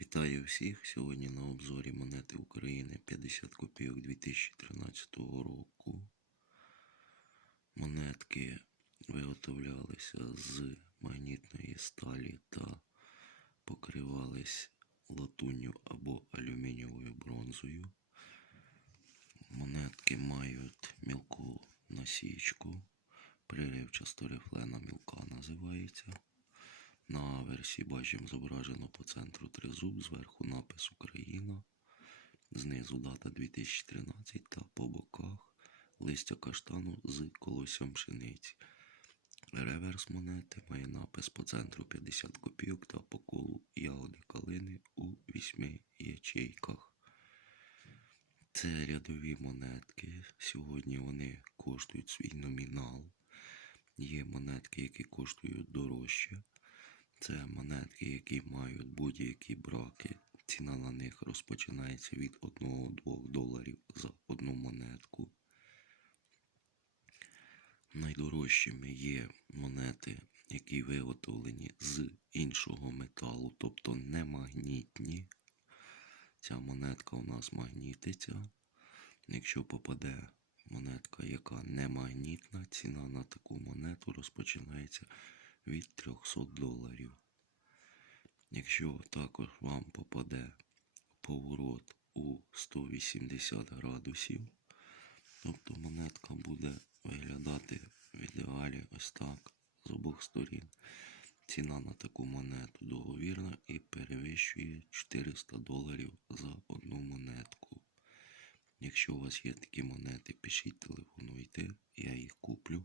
Вітаю всіх! Сьогодні на обзорі монети України 50 копійок 2013 року. Монетки виготовлялися з магнітної сталі та покривались латунню або алюмінієвою бронзою. Монетки мають мілку насічку, приривчасто рифлена мілка називається. На версії бачимо зображено по центру тризуб, зверху напис Україна, знизу дата 2013 та по боках листя каштану з колоссям пшениці. Реверс монети має напис по центру 50 копійок та по колу ягоди калини у 8 ячейках. Це рядові монетки. Сьогодні вони коштують свій номінал. Є монетки, які коштують дорожче. Це монетки, які мають будь-які браки. Ціна на них розпочинається від 1-2 доларів за одну монетку. Найдорожчими є монети, які виготовлені з іншого металу, тобто не магнітні. Ця монетка у нас магнітиться. Якщо попаде монетка, яка не магнітна, ціна на таку монету розпочинається від 300 доларів. Якщо також вам попаде поворот у 180 градусів, тобто монетка буде виглядати в ідеалі ось так з обох сторін. Ціна на таку монету договірна і перевищує 400 доларів за одну монетку. Якщо у вас є такі монети, пишіть, телефонуйте, я їх куплю.